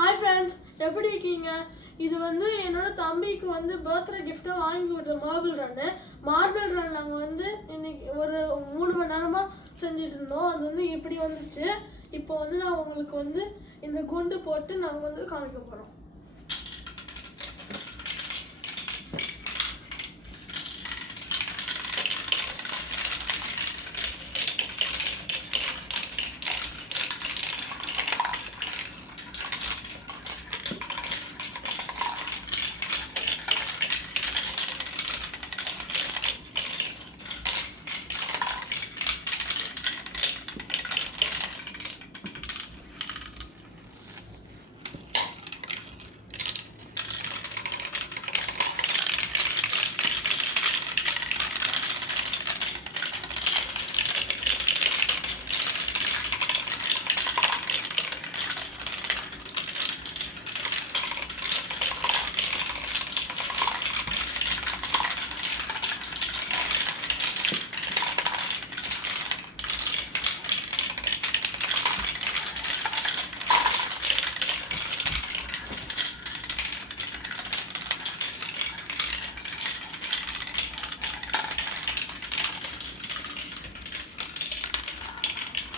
Hi friends, எப்படி இருக்கீங்க? இது வந்து என்னோட தம்பிக்கு வந்து பர்த்டே கிஃப்டாக வாங்கி கொடுத்த மார்பிள் ரன் நாங்கள் வந்து இன்னைக்கு ஒரு 3 மணி நேரமாக செஞ்சுட்டு இருந்தோம். அது வந்து இப்படி வந்துச்சு. இப்போ வந்து நான் உங்களுக்கு வந்து இந்த குண்டு போட்டு நாங்கள் வந்து காமிக்க போகிறோம்.